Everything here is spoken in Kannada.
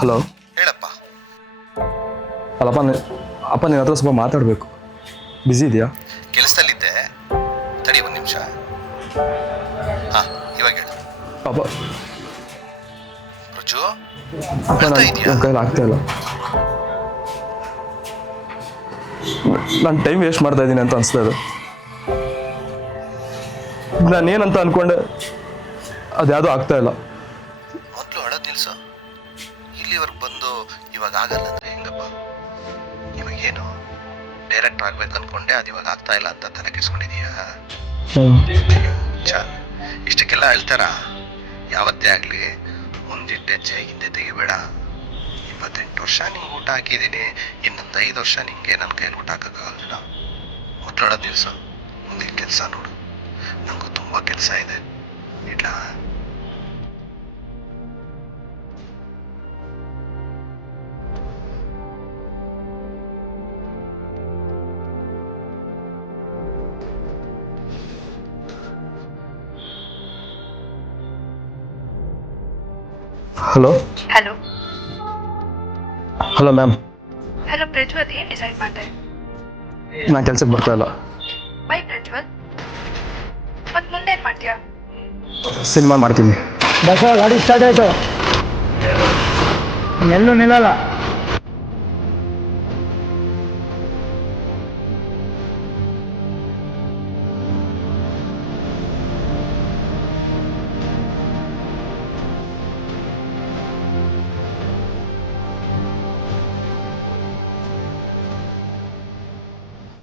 ಹಲೋ. ಹೇಳಪ್ಪ. ಅಲ್ಲಪ್ಪ ಅಪ್ಪ ನಿನ್ನ ಹತ್ರ ಸ್ವಲ್ಪ ಮಾತಾಡಬೇಕು. ಬ್ಯುಸಿ ಇದೆಯಾ? ಕೆಲಸದಲ್ಲಿದ್ದೆ, ತಡಿ ಒಂದು ನಿಮಿಷ. ಹಾಂ, ಇವಾಗ ಹೇಳು. ಅಪ್ಪ ರುಚು, ಅಪ್ಪ ಅಳ್ತಾ ಇದೆಯಾ? ನನ್ನ ಕೈಲಿ ಆಗ್ತಾ ಇಲ್ಲ. ನಾನು ಟೈಮ್ ವೇಸ್ಟ್ ಮಾಡ್ತಾ ಇದ್ದೀನಿ ಅಂತ ಅನಿಸ್ತಾ ಇದೆ. ನಾನೇನಂತ ಅನ್ಕೊಂಡೆ ಅದ್ಯಾವುದೂ ಆಗ್ತಾ ಇಲ್ಲ. ಮೊದಲು ಅಳೋದು ನಿಲ್ಸು. ಇಲ್ಲಿವರೆಗೆ ಬಂದು ಇವಾಗ ಆಗಲ್ಲ ಅಂದರೆ ಹೆಂಗಪ್ಪ? ಇವಾಗ ಏನು ಡೈರೆಕ್ಟ್ ಆಗ್ಬೇಕು ಅಂದ್ಕೊಂಡೆ, ಅದು ಇವಾಗ ಆಗ್ತಾ ಇಲ್ಲ ಅಂತ ತಲೆ ಕೆಡಿಸ್ಕೊಂಡಿದೀಯಾ? ಚ ಇಷ್ಟಕ್ಕೆಲ್ಲ ಅಳ್ತಾರ? ಯಾವತ್ತೇ ಆಗಲಿ ಮುಂದಿಟ್ಟು ಹೆಜ್ಜೆ ಹಿಂದೆ ತೆಗಿಬೇಡ. 28 ವರ್ಷ ನಿಂಗೆ ಊಟ ಹಾಕಿದ್ದೀನಿ, ಇನ್ನೊಂದು 5 ವರ್ಷ ನಿಂಗೆ ನನ್ನ ಕೈಲಿ ಊಟ ಹಾಕೋಕ್ಕಾಗಲ್ಲ. ಮೊದಲು ಅಳೋದು ನಿಲ್ಸು, ಮುಂದಿನ ಕೆಲಸ ನೋಡು. ನನಗೂ ತುಂಬ ಕೆಲಸ ಇದೆ, ಇಲ್ಲ? Hello. Hello. Hello ma'am. Hello Prajwal, ಏನು ಡಿಸೈಡ್ ಮಾಡಿದೆ? ನಾನು ಕೆಲ್ಸಕ್ಕೆ ಬರ್ತಾ ಇಲ್ಲ. ಬೈ ಪ್ರಜ್ವಲ್, ಮತ್ತು ಮುಂದೆ ಏನು ಮಾಡ್ತೀಯಾ? ಸಿನಿಮಾ ಮಾಡ್ತೀನಿ. ಬಸ್ ಗಾಡಿ ಸ್ಟಾರ್ಟ್ ಆಯಿತು, ಎಲ್ಲೂ ನಿಲ್ಲಲ್ಲ.